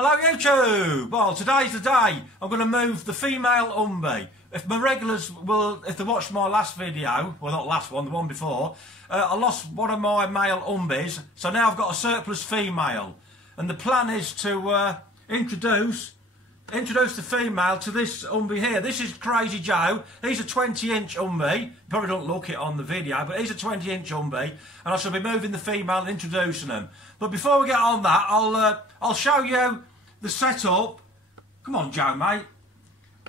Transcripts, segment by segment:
Hello YouTube! Well, today's the day I'm going to move the female UMBEE. If my regulars if they watched my last video, well not last one, the one before, I lost one of my male UMBEEs, so now I've got a surplus female. And the plan is to introduce the female to this UMBEE here. This is Crazy Joe. He's a 20-inch UMBEE. Probably don't look it on the video, but he's a 20-inch UMBEE, and I shall be moving the female and introducing them. But before we get on that, I'll show you the setup. Come on, Joe, mate.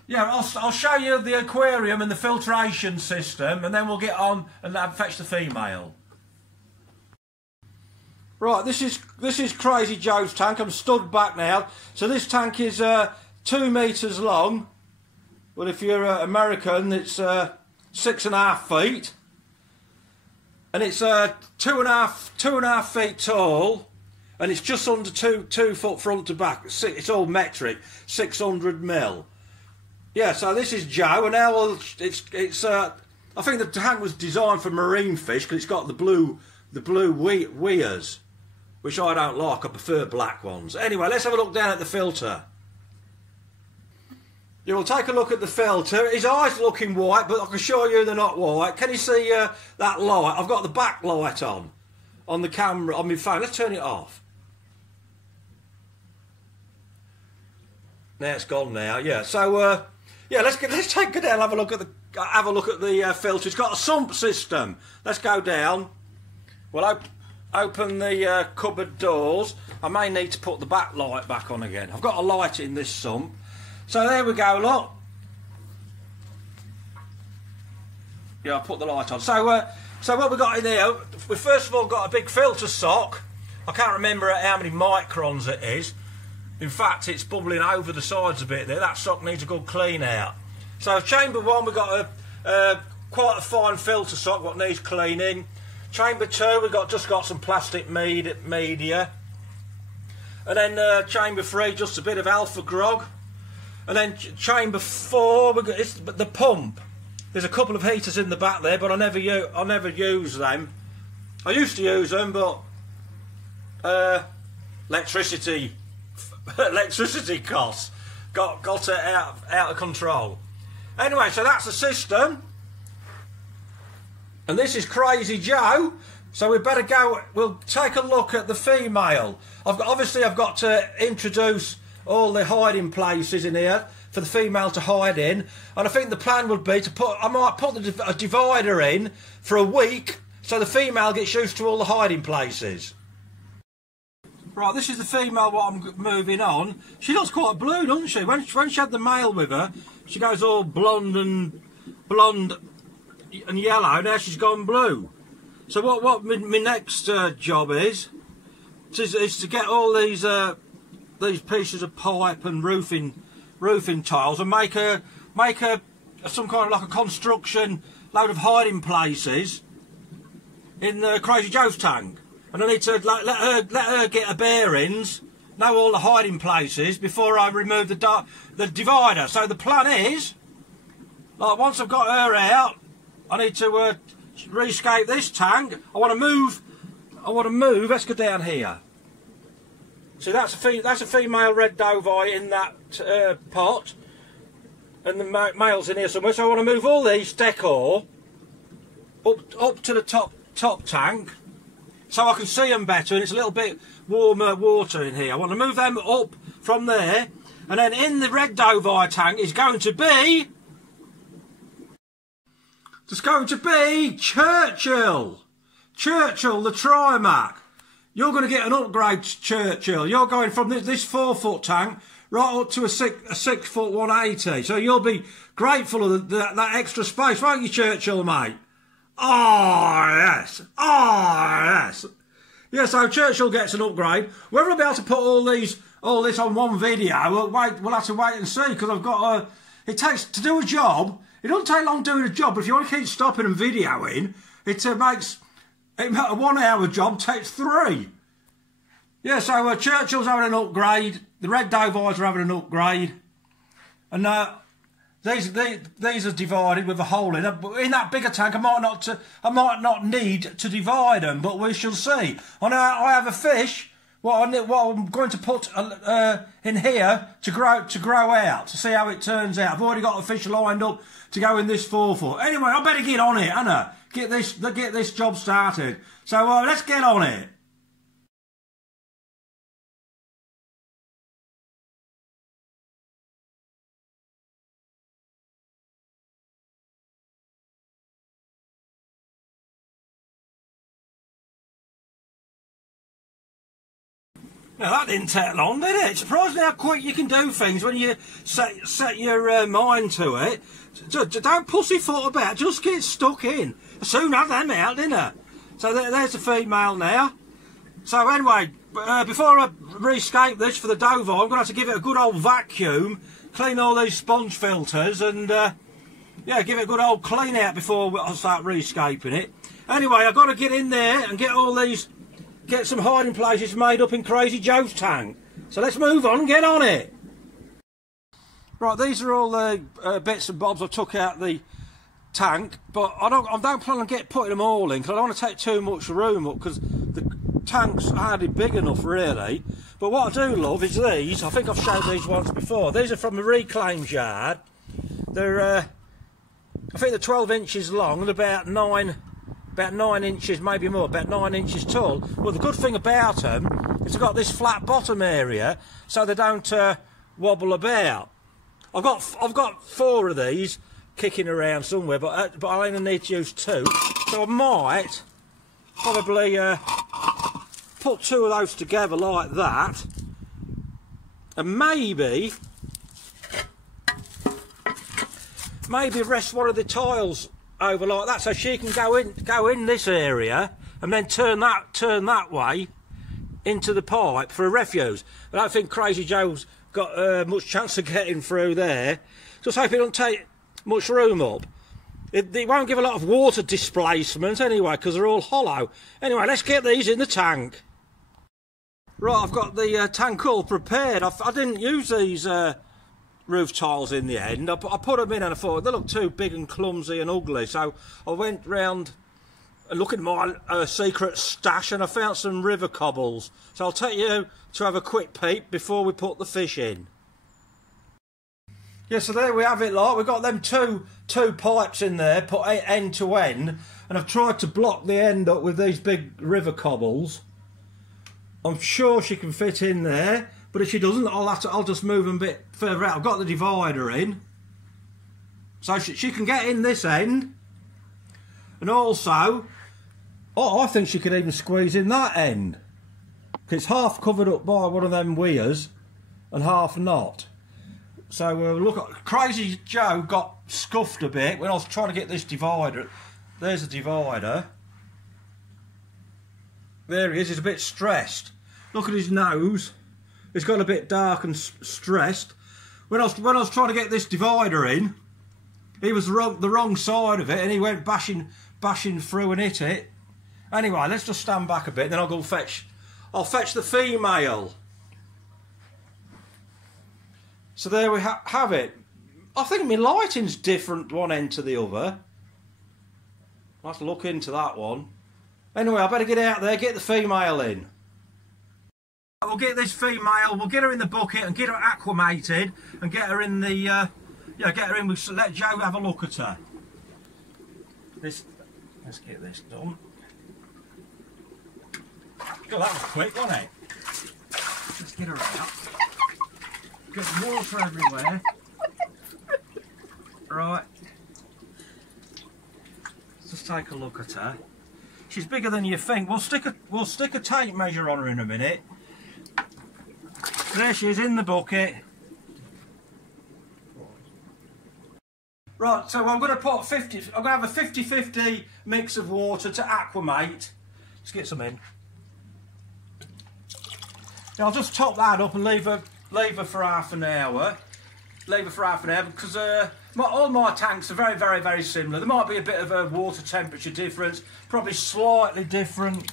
Yeah, I'll show you the aquarium and the filtration system, and then we'll get on and fetch the female. Right, this is Crazy Joe's tank. I'm stood back now. So this tank is 2 meters long. Well, if you're American, it's 6.5 feet, and it's 2.5 feet tall, and it's just under 2 foot front to back. It's all metric, 600 mil. Yeah, so this is Joe, and now it's I think the tank was designed for marine fish because it's got the blue weirs, which I don't like. I prefer black ones. Anyway, let's have a look down at the filter. You will take a look at the filter. His eyes are looking white, but I can assure you they're not white. Can you see that light? I've got the back light on the camera on my phone. Let's turn it off. Now it's gone now. Yeah. So yeah, let's take it down. Have a look at the filter. It's got a sump system. Let's go down. Well, open the cupboard doors. I may need to put the back light back on again. I've got a light in this sump. So there we go, look. Yeah, I'll put the light on. So what we got in here, we first of all got a big filter sock. I can't remember how many microns it is. In fact, it's bubbling over the sides a bit there. That sock needs a good clean out. So chamber 1, we've got quite a fine filter sock what needs cleaning. Chamber 2, we've just got some plastic media. And then chamber 3, just a bit of alpha grog. And then chamber 4, it's the pump. There's a couple of heaters in the back there, but I never use them. I used to use them, but electricity costs got it out of control. Anyway, so that's the system. And this is Crazy Joe. So we better go. We'll take a look at the female. Obviously I've got to introduce all the hiding places in here for the female to hide in, and I think the plan would be to I might put a divider in for a week so the female gets used to all the hiding places. Right, this is the female what I'm moving on. She looks quite blue, doesn't she? When she had the male with her, she goes all blonde and yellow. Now she's gone blue. So what my next job is to get all these pieces of pipe and roofing tiles and make some kind of like a construction load of hiding places in Crazy Joe's tank. And I need to let her get her bearings, know all the hiding places before I remove the divider. So the plan is, like, once I've got her out, I need to rescape this tank. I want to move. Let's go down here. See, that's a female red doveye in that pot, and the male's in here somewhere. So I want to move all these decor up to the top tank, so I can see them better, and it's a little bit warmer water in here. I want to move them up from there, and then in the red doveye tank is going to be Churchill the trimac. You're going to get an upgrade, Churchill. You're going from this 4-foot tank right up to a 6-foot 180. So you'll be grateful of that extra space, won't you, Churchill, mate? Oh, yes. Oh, yes. Yeah, so Churchill gets an upgrade. Whether I'll be able to put all this on one video, we'll have to wait and see, because I've got it takes, to do a job, it doesn't take long doing a job, but if you want to keep stopping and videoing, it makes... A 1 hour job takes 3. Yeah, so Churchill's having an upgrade. The red doveeyes are having an upgrade. And these are divided with a hole in it. But in that bigger tank, I might not need to divide them, but we shall see. I have a fish what I'm going to put in here to grow out, to see how it turns out. I've already got a fish lined up to go in this 4-foot. Anyway, I better get on it, Anna. Get this job started. So let's get on it. Now that didn't take long, did it? Surprising how quick you can do things when you set your mind to it. Don't pussyfoot about, just get stuck in. Soon have them out, didn't I? So there's the female now. So anyway, before I rescape this for the doe vine, I'm going to have to give it a good old vacuum, clean all these sponge filters, and yeah, give it a good old clean out before I start rescaping it. Anyway, I've got to get in there and get some hiding places made up in Crazy Joe's tank. So let's move on and get on it. Right, these are all the bits and bobs I took out the tank, but I don't plan on putting them all in because I don't want to take too much room up because the tank's hardly big enough really. But what I do love is these. I think I've showed these once before. These are from the reclaimed yard. They're I think they're 12 inches long and about 9 inches, maybe more, about 9 inches tall. Well, the good thing about them is they've got this flat bottom area, so they don't wobble about. I've got 4 of these kicking around somewhere, but I only need to use 2, so I might probably put 2 of those together like that, and maybe rest one of the tiles over like that, so she can go in this area and then turn that way into the pipe for a refuse. I don't think Crazy Joe's got much chance of getting through there. Just hope it don't take much room up. It won't give a lot of water displacement anyway because they're all hollow. Anyway, let's get these in the tank. Right, I've got the tank all prepared. I didn't use these roof tiles in the end. I put them in and I thought they look too big and clumsy and ugly, so I went round and looked at my secret stash and I found some river cobbles. So I'll take you to have a quick peep before we put the fish in. Yeah, so there we have it, like we've got them two pipes in there, put end to end, and I've tried to block the end up with these big river cobbles. I'm sure she can fit in there, but if she doesn't, I'll just move them a bit further out. I've got the divider in, so she can get in this end, and also, I think she could even squeeze in that end. It's half covered up by one of them weirs, and half not. So look, Crazy Joe got scuffed a bit when I was trying to get this divider. There's a divider. There he is. He's a bit stressed. Look at his nose. It's got a bit dark and stressed. When I was trying to get this divider in, he was the wrong side of it, and he went bashing through and hit it. Anyway, let's just stand back a bit, and then I'll fetch the female. So there we have it. I think my lighting's different one end to the other. I'll have to look into that one. Anyway, I better get out there, get the female in. We'll get this female, we'll get her in the bucket and get her acclimated and get her in the, yeah, get her in, we'll let Joe have a look at her. Let's get this done. God, that was quick, wasn't it? Let's get her out. Get water everywhere. Right. Let's just take a look at her. She's bigger than you think. We'll stick a tape measure on her in a minute. There she is in the bucket. Right, so I'm going to put I'm going to have a 50-50 mix of water to acclimate. Let's get some in. Now I'll just top that up and leave her for half an hour. Leave her for half an hour because all my tanks are very, very, very similar. There might be a bit of a water temperature difference, probably slightly different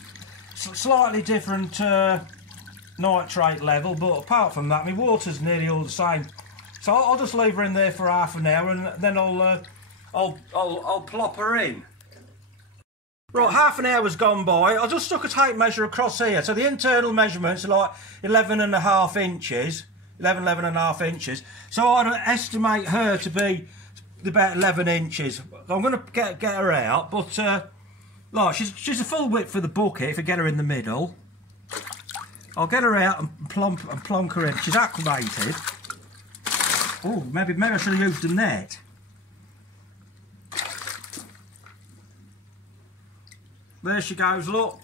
nitrate level, but apart from that, my water's nearly all the same. So I'll just leave her in there for half an hour, and then I'll plop her in. Right, half an hour's gone by. I just stuck a tape measure across here. So the internal measurements are like 11.5 inches. 11 and a half inches. So I'd estimate her to be about 11 inches. I'm going to get her out, but like she's a full width for the bucket if I get her in the middle. I'll get her out and plonk her in. She's acclimated. Oh, maybe I should have used a net. There she goes, look.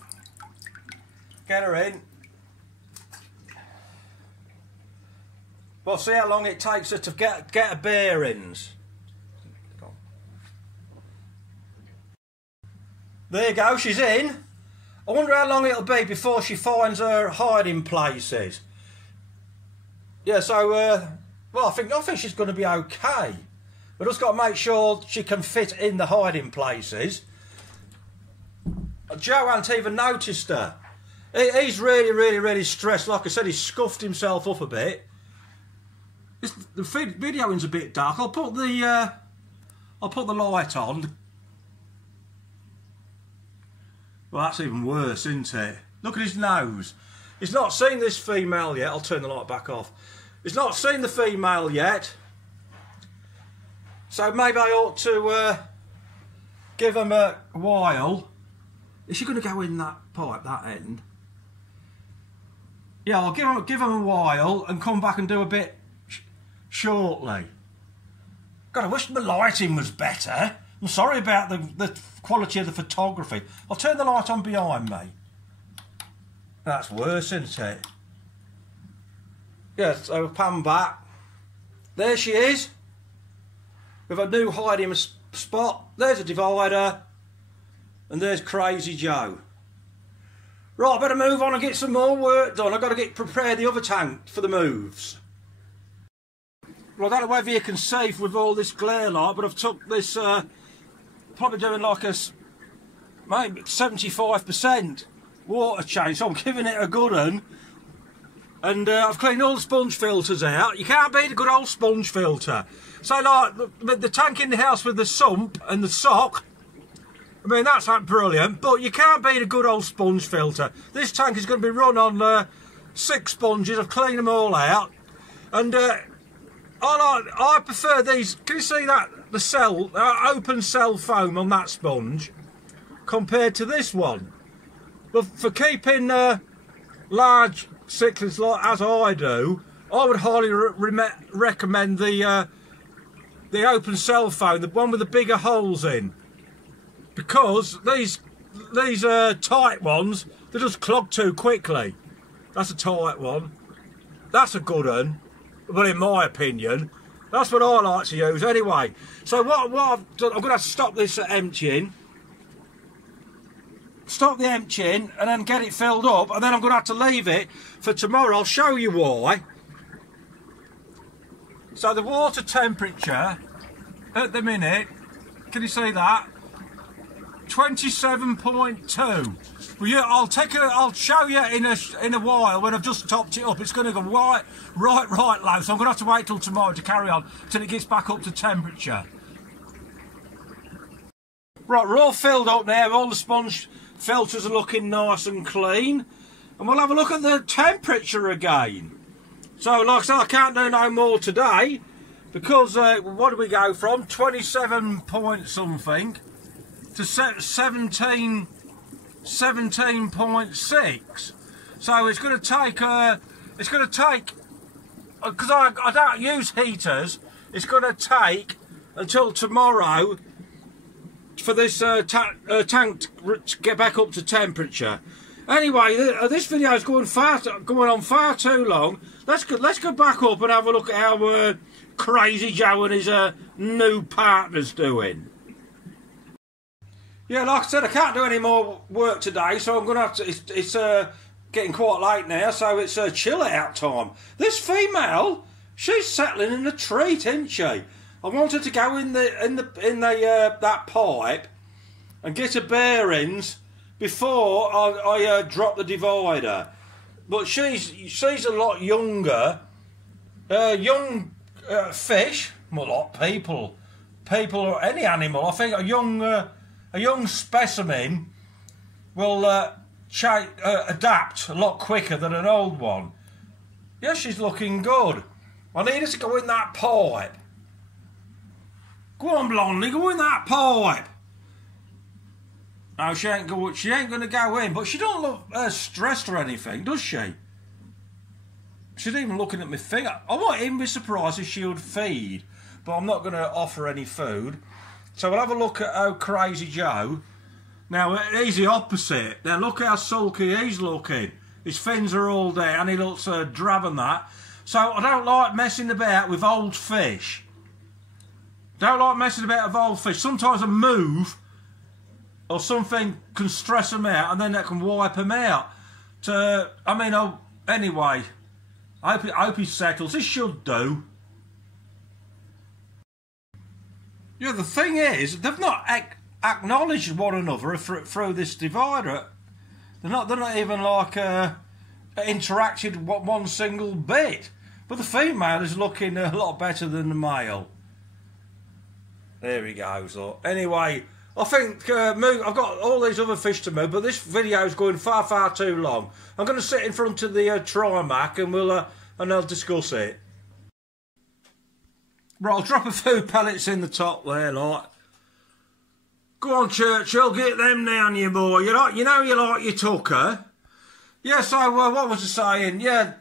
Get her in. Well, see how long it takes her to get her bearings. There you go, she's in. I wonder how long it'll be before she finds her hiding places. Yeah, so well, I think she's going to be okay. We've just got to make sure she can fit in the hiding places. Joe hadn't even noticed her. He's really stressed. Like I said, he's scuffed himself up a bit. The videoing's a bit dark. I'll put the light on. Well, that's even worse, isn't it? Look at his nose. He's not seen this female yet. I'll turn the light back off. He's not seen the female yet. So maybe I ought to give him a while. Is she going to go in that pipe, that end? Yeah, I'll give him a while and come back and do a bit shortly. God, I wish the lighting was better. I'm sorry about the quality of the photography. I'll turn the light on behind me. That's worse, isn't it? Yeah, so pan back. There she is. With a new hiding spot. There's a divider. And there's Crazy Joe. Right, I better move on and get some more work done. I've got to prepare the other tank for the moves. Well, I don't know whether you can see with all this glare light, but I've took this, probably doing like a maybe 75% water change, so I'm giving it a good one. And I've cleaned all the sponge filters out. You can't beat a good old sponge filter. So like the tank in the house with the sump and the sock, I mean, that's brilliant, but you can't beat a good old sponge filter. This tank is going to be run on 6 sponges. I've cleaned them all out. And I prefer these. Can you see that? The open cell foam on that sponge compared to this one. But for keeping large cichlids like as I do, I would highly recommend the open cell foam, the one with the bigger holes in. Because these tight ones, they just clog too quickly. That's a tight one. That's a good one. But in my opinion, that's what I like to use anyway. So what I've done, I'm going to have to stop this emptying. Stop the emptying and then get it filled up. And then I'm going to have to leave it for tomorrow. I'll show you why. So the water temperature at the minute, can you see that? 27.2. Well, yeah, I'll show you in a while when I've just topped it up. It's going to go right low. So I'm going to have to wait till tomorrow to carry on till it gets back up to temperature. Right, we're all filled up now. All the sponge filters are looking nice and clean, and we'll have a look at the temperature again. So, like I said, I can't do no more today because what do we go from 27 point something to 17.6. So it's going to take because I don't use heaters, it's going to take until tomorrow for this tank to get back up to temperature. Anyway, this video is going on far too long. Let's go back up and have a look at how Crazy Joe and his new partner's doing. Yeah, like I said, I can't do any more work today, so I'm going to have to. It's getting quite late now, so it's chill out time. This female, she's settling in a treat, isn't she? I want her to go in that pipe and get her bearings before I drop the divider. But she's a lot younger. Young fish, well, like people or any animal. I think a young specimen will adapt a lot quicker than an old one. Yeah, she's looking good. I need her to go in that pipe. Go on, Blondie, go in that pipe. No, she ain't going to go in, but she don't look stressed or anything, does she? She's even looking at my finger. I wouldn't even be surprised if she would feed, but I'm not going to offer any food. So we'll have a look at old Crazy Joe. Now, he's the opposite. Now, look how sulky he's looking. His fins are all there, and he looks drab and that. So I don't like messing about with old fish. Don't like messing about with old fish. Sometimes a move or something can stress them out, and then that can wipe them out. Anyway, I hope he settles. This should do. Yeah, the thing is, they've not acknowledged one another through this divider. They're not even like interacted one single bit. But the female is looking a lot better than the male. There he goes. Look. Anyway, I think I've got all these other fish to move, but this video is going far, far too long. I'm going to sit in front of the trimac and I'll discuss it. Right, I'll drop a few pellets in the top there, like. Go on, Churchill, get them down, you boy. You know you like your tucker. Yeah, so what was I saying? Yeah,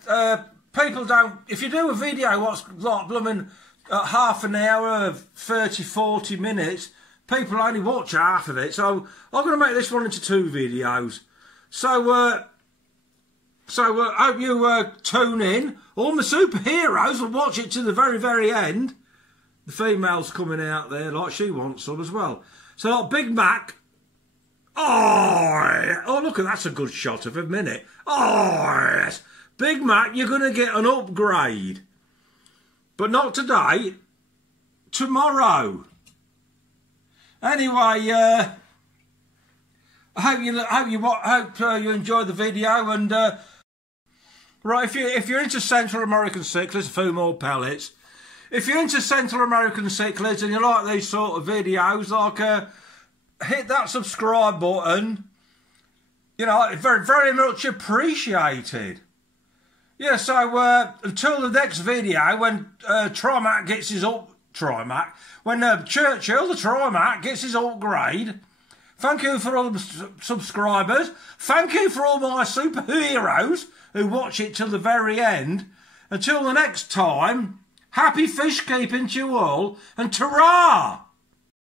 people don't. If you do a video what's like blooming half an hour, 30, 40 minutes, people only watch half of it. So I'm going to make this one into 2 videos. So hope you tune in. All my superheroes will watch it to the very, very end. The female's coming out there like she wants some as well. So like Big Mac. Oh, look, that's a good shot of him, innit? Oh, yes. Big Mac, you're going to get an upgrade. But not today. Tomorrow. Anyway, I hope you enjoyed the video. And right, if you're into Central American cichlids, a few more pellets. If you're into Central American cichlids and you like these sort of videos, like hit that subscribe button. You know, very, very much appreciated. Yeah, so until the next video, when Trimac gets his when Churchill, the Trimac, gets his upgrade. Thank you for all the subscribers. Thank you for all my superheroes who watch it till the very end. Until the next time, happy fish keeping to you all, and ta-ra!